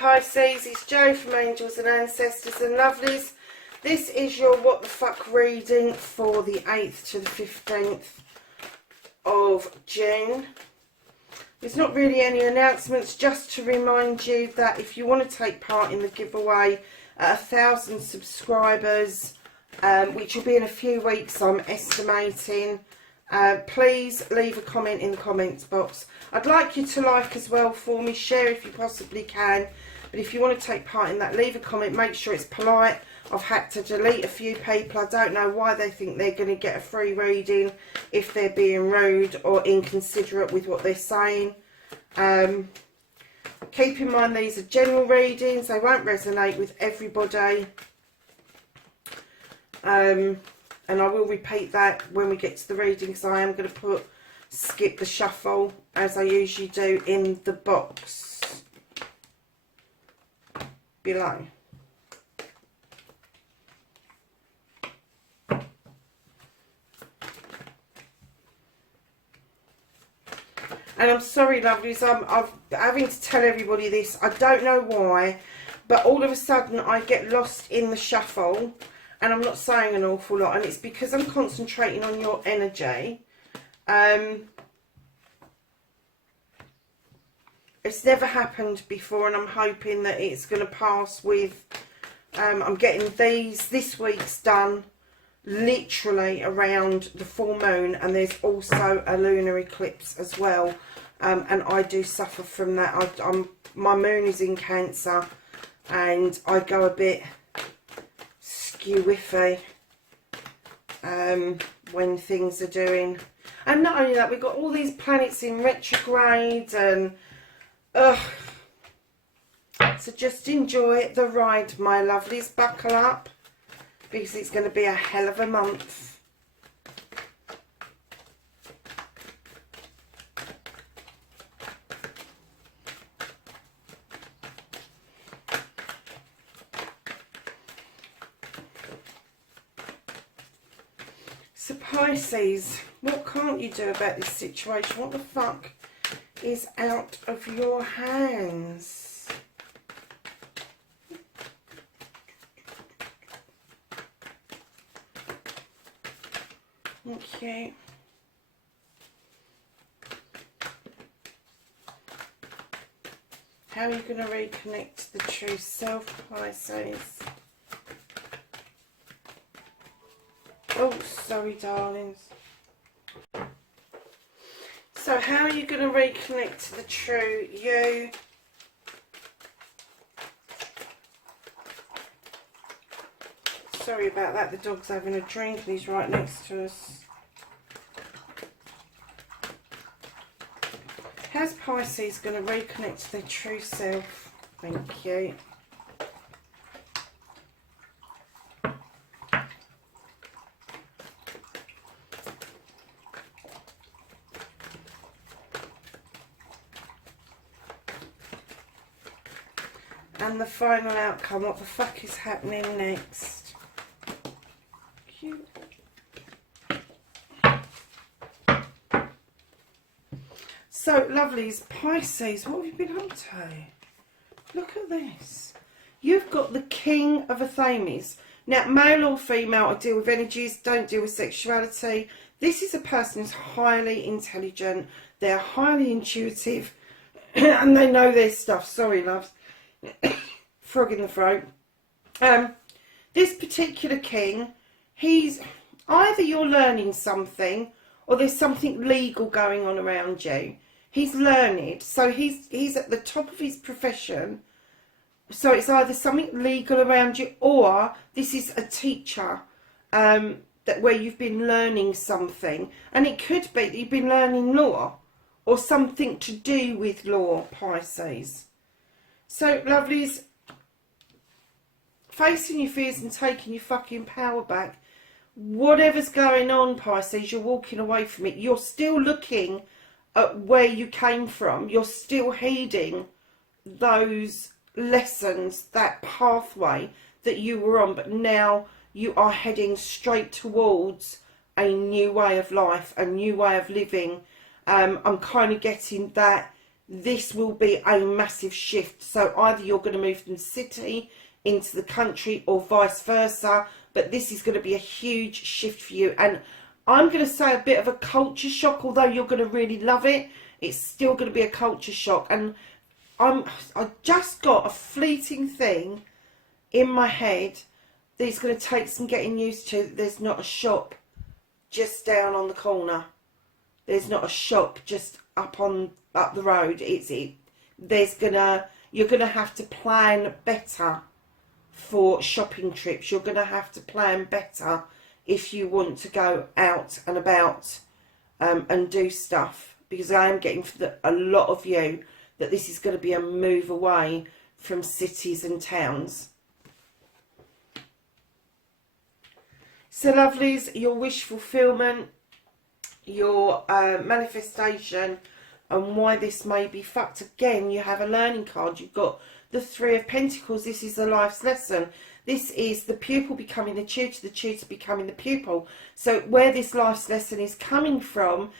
Pisces, it's Jo from Angels and Ancestors and Lovelies. This is your What the Fuck reading for the 8th to the 15th of June. There's not really any announcements, just to remind you that if you want to take part in the giveaway at 1,000 subscribers, which will be in a few weeks, I'm estimating, please leave a comment in the comments box. I'd like you to like as well for me, share if you possibly can, but if you want to take part in that, leave a comment, make sure it's polite. I've had to delete a few people. I don't know why they think they're going to get a free reading if they're being rude or inconsiderate with what they're saying. Keep in mind these are general readings, they won't resonate with everybody. And I will repeat that when we get to the reading, because I am going to skip the shuffle as I usually do in the box below. And I'm sorry, lovelies, I'm having to tell everybody this. I don't know why, but all of a sudden I get lost in the shuffle. And I'm not saying an awful lot. And it's because I'm concentrating on your energy. It's never happened before. And I'm hoping that it's going to pass with... I'm getting this week's done literally around the full moon, and there's also a lunar eclipse as well, and I do suffer from that. My moon is in Cancer, and I go a bit skew-whiffy when things are doing, and not only that, we've got all these planets in retrograde, and so just enjoy the ride, my lovelies. Buckle up, because it's going to be a hell of a month. So Pisces, what can't you do about this situation? What the fuck is out of your hands? Okay. How are you going to reconnect to the true self, Pisces? Oh, sorry, darlings. So how are you going to reconnect to the true you? Sorry about that, the dog's having a drink and he's right next to us. How's Pisces going to reconnect to their true self? Thank you. And the final outcome, what the fuck is happening next? Cute. So, lovelies, Pisces, what have you been up to? Look at this. You've got the King of Athames. Now, male or female, I deal with energies, don't deal with sexuality. This is a person who's highly intelligent. They're highly intuitive. And they know their stuff. Sorry, loves. Frog in the throat. This particular king, he's either you're learning something or there's something legal going on around you. He's learned, so he's at the top of his profession. So it's either something legal around you, or this is a teacher that where you've been learning something, and it could be that you've been learning law or something to do with law, Pisces. So, lovelies, facing your fears and taking your fucking power back. Whatever's going on, Pisces, you're walking away from it. You're still looking at where you came from. You're still heeding those lessons, that pathway that you were on. But now you are heading straight towards a new way of life, a new way of living. I'm kind of getting that this will be a massive shift. So either you're going to move from the city into the country or vice versa, but this is going to be a huge shift for you. And I'm going to say a bit of a culture shock, although you're going to really love it. It's still going to be a culture shock. And I just got a fleeting thing in my head that it's going to take some getting used to. There's not a shop just down on the corner. There's not a shop just up the road. You're gonna have to plan better for shopping trips. You're gonna have to plan better if you want to go out and about and do stuff, because I am getting for a lot of you that this is going to be a move away from cities and towns. So lovelies, your wish fulfillment, your manifestation, and why this may be fucked. Again, you have a learning card. You've got the Three of Pentacles. This is a life's lesson. This is the pupil becoming the tutor becoming the pupil. So where this life's lesson is coming from,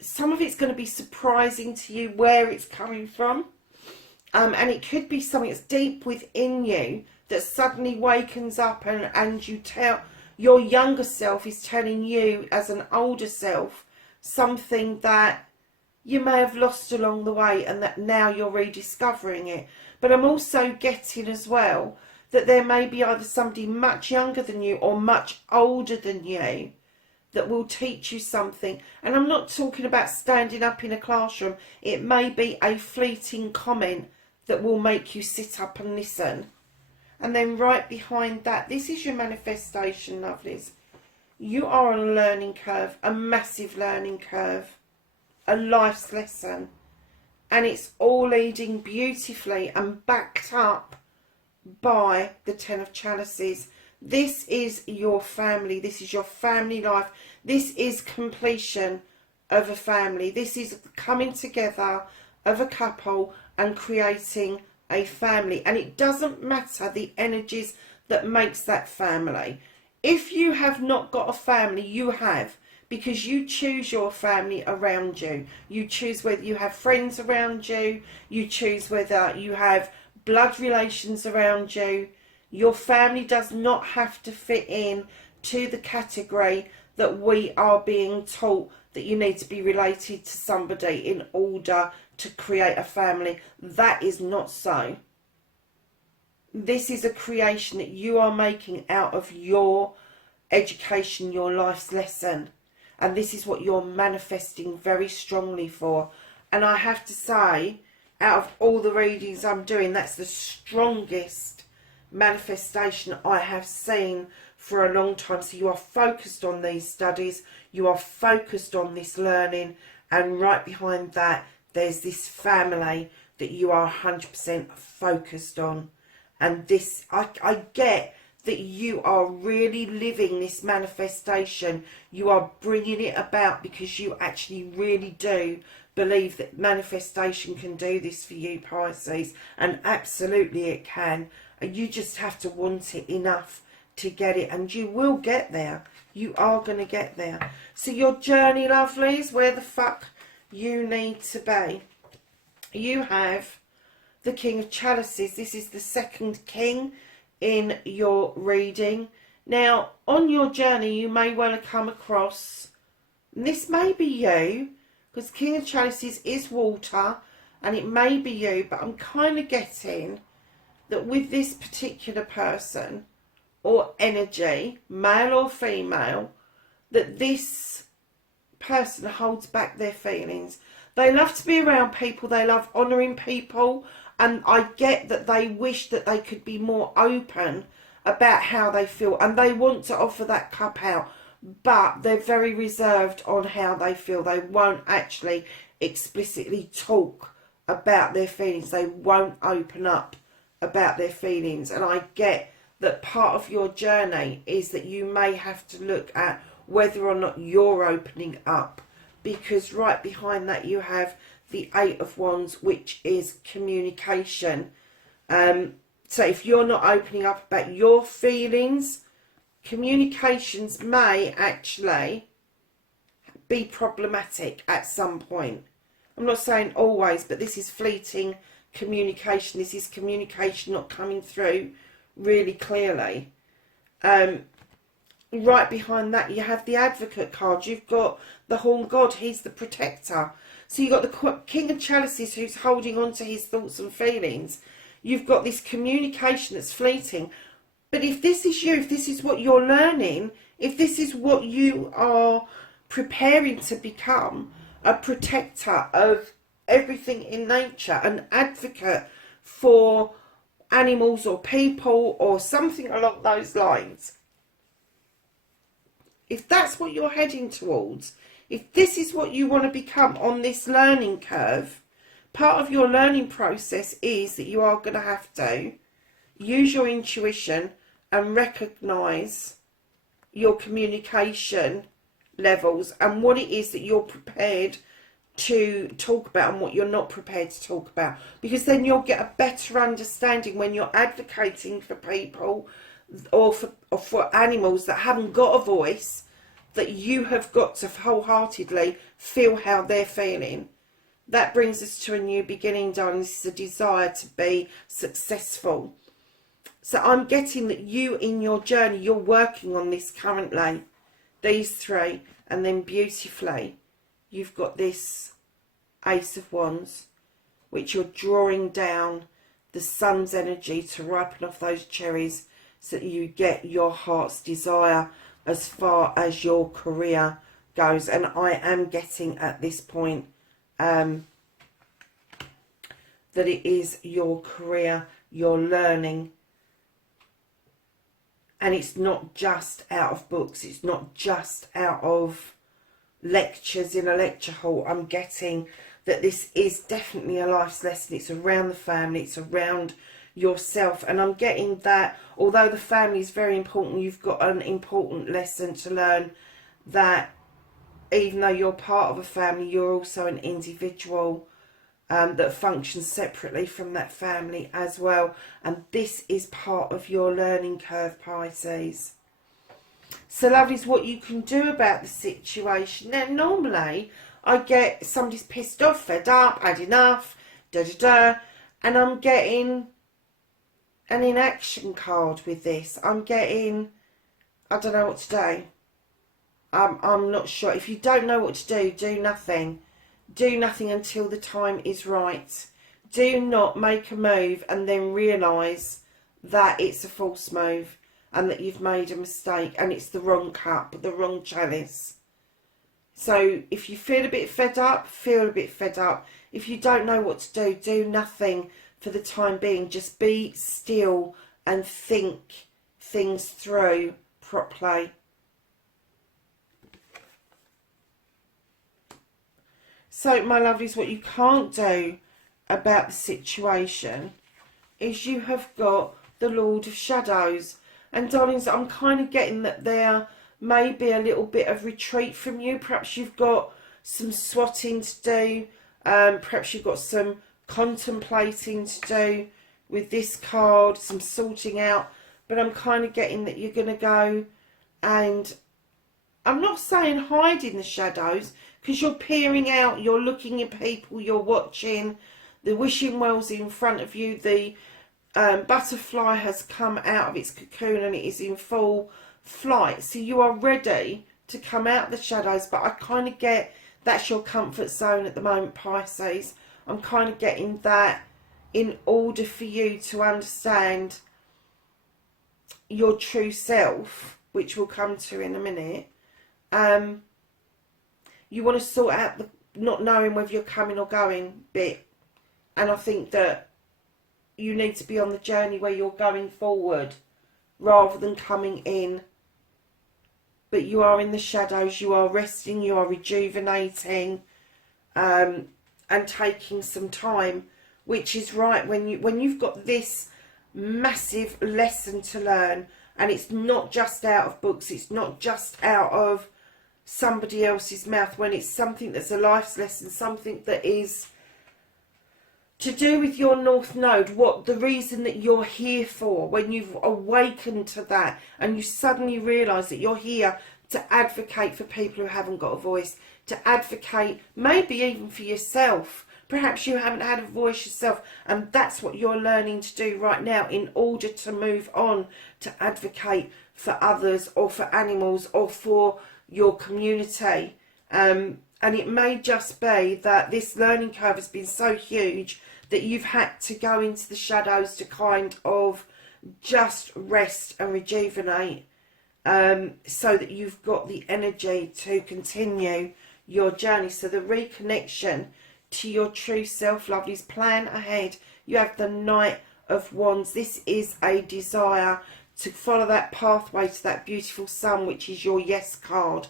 some of it's going to be surprising to you where it's coming from. And it could be something that's deep within you that suddenly wakens up and you tell your younger self is telling you as an older self something that you may have lost along the way, and that now you're rediscovering it. But I'm also getting as well that there may be either somebody much younger than you or much older than you that will teach you something. And I'm not talking about standing up in a classroom. It may be a fleeting comment that will make you sit up and listen. And then right behind that, this is your manifestation, lovelies. You are on a learning curve, a massive learning curve, a life's lesson. And it's all leading beautifully and backed up by the Ten of Chalices. This is your family. This is your family life. This is completion of a family. This is coming together of a couple and creating a family. And it doesn't matter the energies that makes that family. If you have not got a family, you have, because you choose your family around you. You choose whether you have friends around you. You choose whether you have blood relations around you. Your family does not have to fit in to the category that we are being taught that you need to be related to somebody in order to create a family. That is not so. This is a creation that you are making out of your education, your life's lesson. And this is what you're manifesting very strongly for. And I have to say, out of all the readings I'm doing, that's the strongest manifestation I have seen for a long time. So you are focused on these studies, you are focused on this learning, and right behind that there's this family that you are 100% focused on. And this, I get that you are really living this manifestation. You are bringing it about because you actually really do believe that manifestation can do this for you, Pisces. And absolutely it can. And you just have to want it enough to get it. And you will get there. You are going to get there. So your journey, lovelies, where the fuck you need to be. You have the King of Chalices. This is the second king in your reading. Now, on your journey, you may well have come across, and this may be you, because King of Chalices is water, and it may be you, but I'm kind of getting that with this particular person or energy, male or female, that this person holds back their feelings. They love to be around people, they love honouring people, and I get that they wish that they could be more open about how they feel, and they want to offer that cup out, but they're very reserved on how they feel. They won't actually explicitly talk about their feelings. They won't open up about their feelings. And I get that part of your journey is that you may have to look at whether or not you're opening up, because right behind that you have the Eight of Wands, which is communication. So if you're not opening up about your feelings, communications may actually be problematic at some point. I'm not saying always, but this is fleeting communication. This is communication not coming through really clearly. Right behind that, you have the Advocate card. You've got the Horn God. He's the protector. So you've got the King of Chalices who's holding on to his thoughts and feelings. You've got this communication that's fleeting. But if this is you, if this is what you're learning, if this is what you are preparing to become, a protector of everything in nature, an advocate for animals or people or something along those lines, if that's what you're heading towards, if this is what you want to become on this learning curve, part of your learning process is that you are going to have to use your intuition and recognise your communication levels and what it is that you're prepared to talk about and what you're not prepared to talk about. Because then you'll get a better understanding when you're advocating for people or for animals that haven't got a voice, that you have got to wholeheartedly feel how they're feeling. That brings us to a new beginning, darling. This is a desire to be successful. So I'm getting that you in your journey, you're working on this currently. These three, and then beautifully, you've got this Ace of Wands, which you're drawing down the sun's energy to ripen off those cherries so that you get your heart's desire as far as your career goes. And I am getting at this point that it is your career, your learning. And it's not just out of books. It's not just out of lectures in a lecture hall. I'm getting that this is definitely a life's lesson. It's around the family. It's around yourself. And I'm getting that although the family is very important, you've got an important lesson to learn, that even though you're part of a family, you're also an individual that functions separately from that family as well. And this is part of your learning curve, Pisces. So lovelies, what you can do about the situation. Now normally I get somebody's pissed off, fed up, had enough, and I'm getting an inaction card with this. I'm getting, I don't know what to do. I'm not sure. If you don't know what to do, do nothing. Do nothing until the time is right. Do not make a move and then realise that it's a false move and that you've made a mistake and it's the wrong cup, the wrong chalice. So if you feel a bit fed up, feel a bit fed up. If you don't know what to do, do nothing for the time being. Just be still and think things through properly. So, my lovelies, what you can't do about the situation is you have got the Lord of Shadows. And, darlings, I'm kind of getting that there may be a little bit of retreat from you. Perhaps you've got some swatting to do. Perhaps you've got some contemplating to do with this card, some sorting out. But I'm kind of getting that you're going to go and, I'm not saying hide in the shadows, because you're peering out, you're looking at people, you're watching, the wishing well's in front of you, the butterfly has come out of its cocoon and it is in full flight. So you are ready to come out of the shadows, but I kind of get that's your comfort zone at the moment, Pisces. I'm kind of getting that in order for you to understand your true self, which we'll come to in a minute. You want to sort out the not knowing whether you're coming or going bit. And I think that you need to be on the journey where you're going forward rather than coming in. But you are in the shadows, you are resting, you are rejuvenating, and taking some time, which is right when you've got this massive lesson to learn, and it's not just out of books, it's not just out of somebody else's mouth, when it's something that's a life's lesson, something that is to do with your North Node, what the reason that you're here for, when you've awakened to that and you suddenly realise that you're here to advocate for people who haven't got a voice, to advocate maybe even for yourself. Perhaps you haven't had a voice yourself, and that's what you're learning to do right now in order to move on, to advocate for others or for animals or for your community. And it may just be that this learning curve has been so huge that you've had to go into the shadows to kind of just rest and rejuvenate, so that you've got the energy to continue your journey. So the reconnection to your true self, lovelies, plan ahead. You have the Knight of Wands. This is a desire to follow that pathway to that beautiful sun, which is your yes card.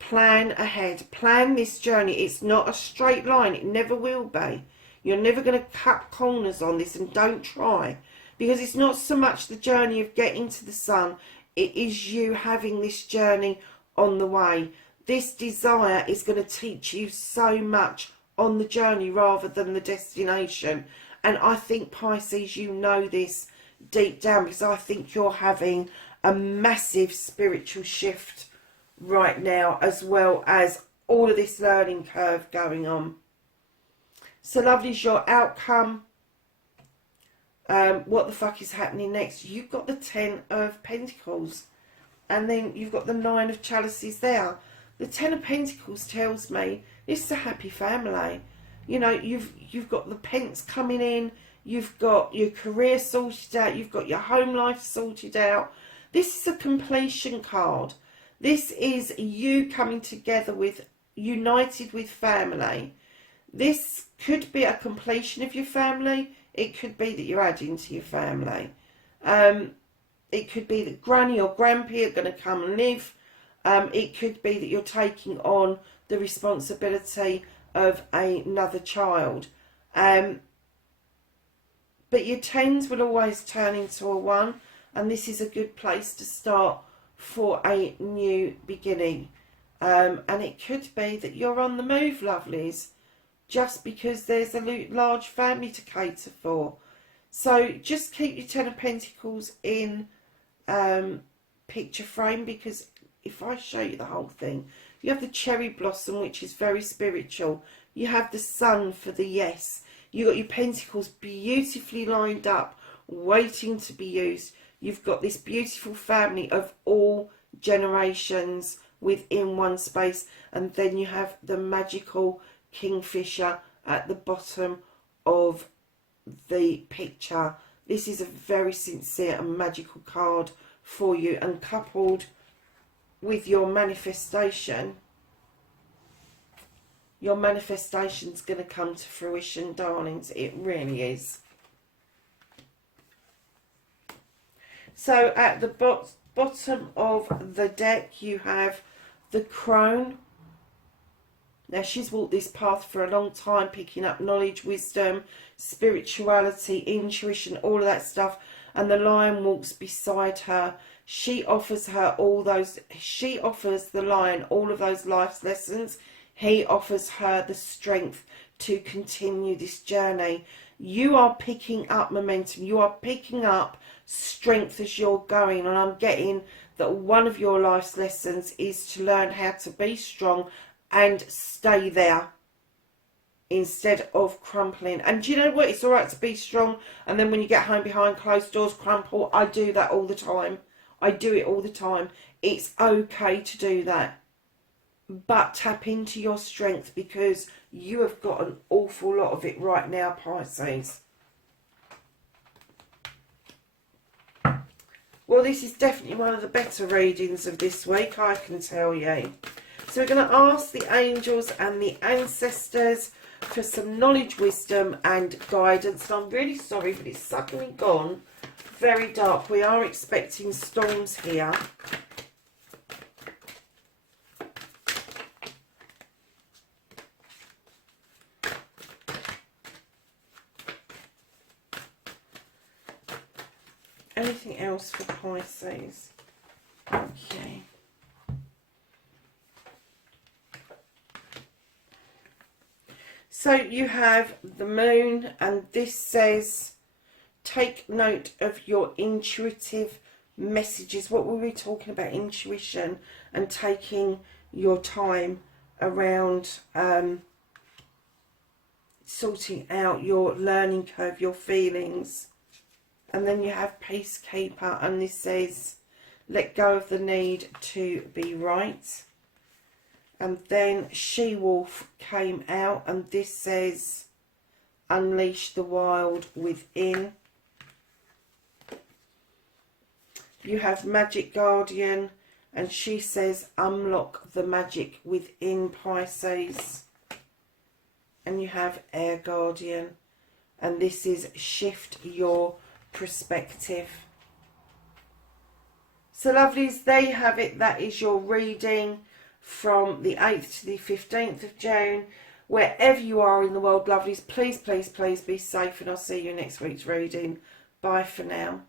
Plan ahead. Plan this journey. It's not a straight line. It never will be. You're never going to cut corners on this, and don't try. Because it's not so much the journey of getting to the sun. It is you having this journey on the way. This desire is going to teach you so much on the journey rather than the destination. And I think, Pisces, you know this deep down, because I think you're having a massive spiritual shift right now, as well as all of this learning curve going on. So, lovelies, your outcome. What the fuck is happening next? You've got the 10 of Pentacles, and then you've got the 9 of Chalices there. The 10 of Pentacles tells me this is a happy family. You know, you've got the pence coming in, you've got your career sorted out, you've got your home life sorted out. This is a completion card. This is you coming together with, united with family. This could be a completion of your family. It could be that you're adding to your family. It could be that Granny or Grampy are going to come and live. It could be that you're taking on the responsibility of another child. But your 10s will always turn into a 1. And this is a good place to start for a new beginning. And it could be that you're on the move, lovelies, just because there's a large family to cater for. So just keep your 10 of Pentacles in picture frame, because if I show you the whole thing, you have the cherry blossom, which is very spiritual. You have the sun for the yes. You got your pentacles beautifully lined up, waiting to be used. You've got this beautiful family of all generations within one space. And then you have the magical Kingfisher at the bottom of the picture. This is a very sincere and magical card for you, and coupled with your manifestation, your manifestation's going to come to fruition, darlings. It really is. So at the bottom of the deck you have the Crone. Now, she's walked this path for a long time, picking up knowledge, wisdom, spirituality, intuition, all of that stuff. And the Lion walks beside her. She offers her all those, she offers the Lion all of those life lessons. He offers her the strength to continue this journey. You are picking up momentum. You are picking up strength as you're going. And I'm getting that one of your life's lessons is to learn how to be strong and stay there instead of crumpling. And do you know what? It's all right to be strong, and then when you get home behind closed doors, crumple. I do that all the time. I do it all the time. It's okay to do that. But tap into your strength, because you have got an awful lot of it right now, Pisces. Well, this is definitely one of the better readings of this week, I can tell you. So we're going to ask the angels and the ancestors for some knowledge, wisdom and guidance. And I'm really sorry, but it's suddenly gone very dark. We are expecting storms here. Anything else for Pisces? Okay. So you have the moon, and this says, take note of your intuitive messages. What were we talking about? Intuition and taking your time around sorting out your learning curve, your feelings. And then you have Peacekeeper, and this says let go of the need to be right. And then She-Wolf came out, and this says unleash the wild within. You have Magic Guardian, and she says unlock the magic within, Pisces. And you have Air Guardian, and this is shift your perspective. So lovelies, there you have it. That is your reading from the 8th to the 15th of June. Wherever you are in the world, lovelies, please, please, please be safe, and I'll see you in next week's reading. Bye for now.